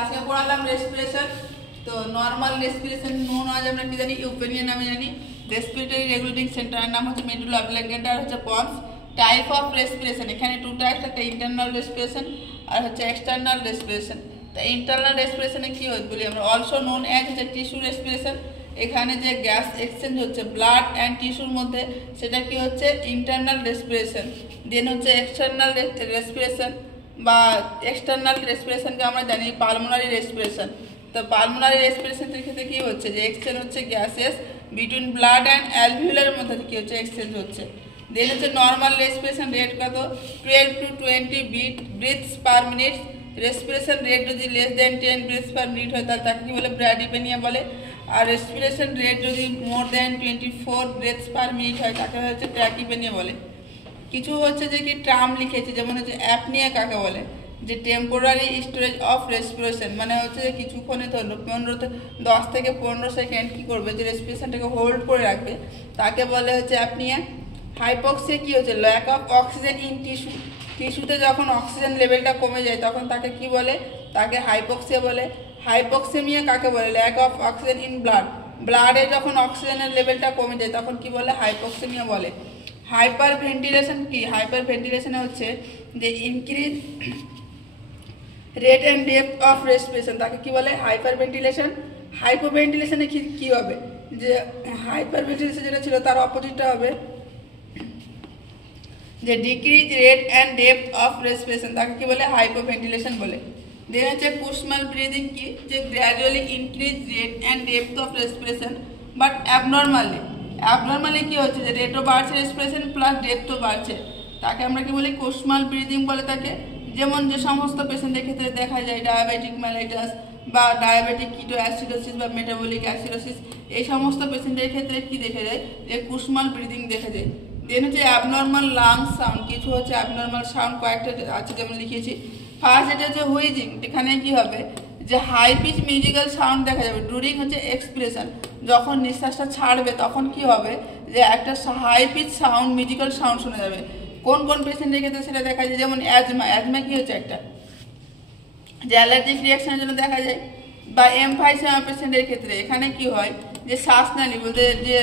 আজকে পড়ালাম রেসপিরেশন। তো normal respiration known আজ আমরা কি জানি, ইউপেনিয়া নামে জানি। রেসপিরেটরি রেগুলেটিং সেন্টারের নাম হচ্ছে মেডুলা অবলিঙ্গেটা আর হচ্ছে পন্স। টাইপ অফ রেসপিরেশন, এখানে টু টাইপস, একটা ইন্টারনাল রেসপিরেশন আর হচ্ছে এক্সটার্নাল রেসপিরেশন। তো ইন্টারনাল রেসপিরেশনে কি হয় বলি আমরা, অলসো নোন অ্যাজ হচ্ছে টিস্যু রেসপিরেশন। এখানে যে গ্যাস এক্সচেঞ্জ হচ্ছে ব্লাড অ্যান্ড টিস্যুর মধ্যে, সেটা কি হচ্ছে ইন্টারনাল রেসপিরেশন। দেন হচ্ছে এক্সটার্নাল রেসপিরেশন বা এক্সটার্নাল রেসপিরেশনকে আমরা জানি পালমোনারি রেসপিরেশন। তো পালমোনারি রেসপিরেশনের ক্ষেত্রে কি হচ্ছে, যে এক্সচেঞ্জ হচ্ছে গ্যাসেস বিটুইন ব্লাড অ্যান্ড অ্যালভিউলারের মধ্যে কি হচ্ছে এক্সচেঞ্জ হচ্ছে। দেন হচ্ছে নর্মাল রেসপিরেশন রেট কত, 12 to 20 breaths per minute. Respiration rate যদি less than 10 breaths per minute হয় তাহলে তাকে কি বলে, ব্র্যাডিপেনিয়া বলে। আর রেসপিরেশন রেট যদি মোর দেন 24 ব্রিথস পার মিনিট হয় তাকে হচ্ছে ট্র্যাকিপেনিয়া বলে। কিছু হচ্ছে যে কি টার্ম লিখেছি, যেমন হচ্ছে অ্যাপনিয়া কাকে বলে, যে টেম্পোরারি স্টোরেজ অফ রেসপিরেশন, মানে হচ্ছে যে কিছুক্ষণে ধরলো 10 থেকে 15 সেকেন্ড কী করবে, যে রেসপিরেশনটাকে হোল্ড করে রাখবে, তাকে বলে হচ্ছে অ্যাপনিয়া। হাইপক্সিয়া কী হচ্ছে, lack of oxygen in tissue. টিস্যুতে যখন অক্সিজেন লেভেলটা কমে যায় তখন তাকে কি বলে, তাকে হাইপক্সিয়া বলে। হাইপক্সেমিয়া কাকে বলে, lack of oxygen in blood. ব্লাডে যখন অক্সিজেনের লেভেলটা কমে যায় তখন কি বলে, হাইপক্সেমিয়া বলে। হাইপার ভেন্টিলেশন কি, হাইপার ভেন্টিলেশনে হচ্ছে যে increase rate and depth of respiration, তাকে কি বলে হাইপার ভেন্টিলেশন। হাইপোভেন্টিলেশনে কি হবে, যে হাইপার ভেন্টিলেশন যেটা ছিল তার অপোজিটটা হবে যে decrease rate and depth of respiration, তাকে কি বলে হাইপোভেন্টিলেশন বলে। দেন হচ্ছে কুসমাল ব্রিদিং কি, যে gradually increase rate and depth of respiration but abnormally কি হচ্ছে, যে রেটও বাড়ছে রেসপিরেশন প্লাস ডেপথও বাড়ছে, তাকে আমরা কি বলি কুসমাল ব্রিদিং বলে তাকে। যেমন যে সমস্ত পেশেন্টের ক্ষেত্রে দেখা যায় ডায়াবেটিক মেলাইটাস বা ডায়াবেটিক কিটো অ্যাসিডোসিস বা মেটাবলিক অ্যাসিডোসিস, এই সমস্ত পেশেন্টের ক্ষেত্রে কি দেখা যায়, যে কুসমাল ব্রিদিং দেখা যায়। দেন হচ্ছে অ্যাবনর্মাল লাংস সাউন্ড, কিছু হচ্ছে অ্যাবনর্মাল সাউন্ড কয়েকটা আছে যেমন লিখেছি। ফার্স্ট এটা হচ্ছে হুইজিং, এখানে কি হবে, যে হাই পিচ মিউজিক্যাল সাউন্ড দেখা যাবে ডুরিং হচ্ছে এক্সপিরেশন, যখন নিঃশ্বাসটা ছাড়বে তখন কি হবে, যে একটা high pitch sound musical sound শোনা যাবে। কোন কোন পেশেন্টের ক্ষেত্রে সেটা দেখা যায়, যেমন অ্যাজমা কি হচ্ছে একটা, যে অ্যালার্জিক রিয়াকশনের জন্য দেখা যায়। বা এমফাইসেমা পেশেন্টের ক্ষেত্রে এখানে কি হয়, যে শ্বাসনালী বলতে যে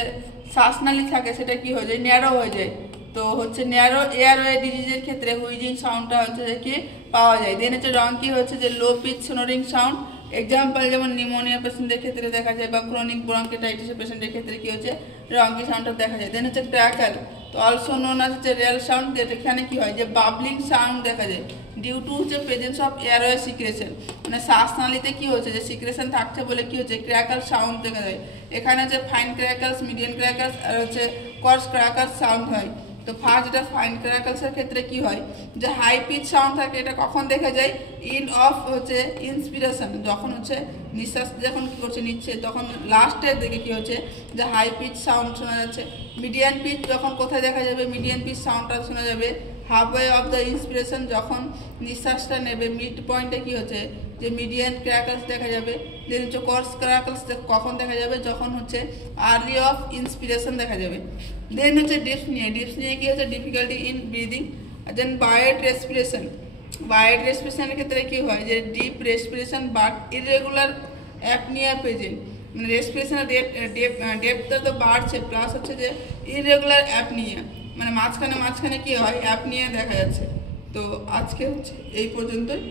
শ্বাসনালী থাকে সেটা কি হয়ে যায়, ন্যারো হয়ে যায়। তো হচ্ছে ন্যারো এয়ারওয়ে ডিজিজের ক্ষেত্রে হুইজিং সাউন্ডটা হচ্ছে যে কি পাওয়া যায়। দেন হচ্ছে রং কি হচ্ছে, যে লো পিচ সোনোরিং সাউন্ড। এক্সাম্পল যেমন নিউমোনিয়া পেশেন্টের ক্ষেত্রে দেখা যায় বা ক্রনিক ব্রঙ্কিটাইটিস পেশেন্টের ক্ষেত্রে কি হচ্ছে রঙ্কি সাউন্ডটা দেখা যায়। দেন হচ্ছে ক্র্যাকল, তো অলসো নোন আজ হচ্ছে রিয়েল সাউন্ড, যেটা এখানে কি হয়, যে বাবলিং সাউন্ড দেখা যায় ডিউ টু হচ্ছে প্রেজেন্স অফ এয়ারওয়ে সিক্রেশন, মানে শ্বাসনালীতে কি হচ্ছে, যে সিক্রেশন থাকছে বলে কি হচ্ছে ক্র্যাকল সাউন্ড দেখা যায়। এখানে হচ্ছে ফাইন ক্র্যাকলস, মিডিয়ান ক্র্যাকলস আর হচ্ছে কর্স ক্র্যাকলস সাউন্ড হয়। তো ফার্স্ট যেটা ফাইন ক্র্যাকলসের ক্ষেত্রে কি হয়, যে হাই পিচ সাউন্ড থাকে, এটা কখন দেখা যায়, ইন অফ হচ্ছে ইন্সপিরেশন, যখন হচ্ছে নিঃশ্বাস যখন কি করছে নিচ্ছে তখন লাস্টের দিকে কি হচ্ছে, যে হাই পিচ সাউন্ড শোনা যাচ্ছে। মিডিয়ান পিচ যখন কোথায় দেখা যাবে, মিডিয়ান পিচ সাউন্ডটা শোনা যাবে হাফওয়ে অফ দ্য ইন্সপিরেশন, যখন নিঃশ্বাসটা নেবে মিড পয়েন্টে কি হচ্ছে, যে মিডিয়ান ক্র্যাকলস দেখা যাবে। দেন হচ্ছে কর্স ক্র্যাকলস কখন দেখা যাবে, যখন হচ্ছে আর্লি অফ ইন্সপিরেশন দেখা যাবে। দেন হচ্ছে ডিপসনিয়া কি হচ্ছে, difficulty in breathing. Then Biot রেসপিরেশনের ক্ষেত্রে কি হয়, যে deep respiration but irregular apnoea present, মানে রেসপিরেশনের ডেপথটা তো বাড়ছে প্লাস হচ্ছে যে ইরেগুলার অ্যাপনিয়া, মানে মাঝখানে কি হয় অ্যাপনিয়া দেখা যাচ্ছে। তো আজকে হচ্ছে এই পর্যন্তই।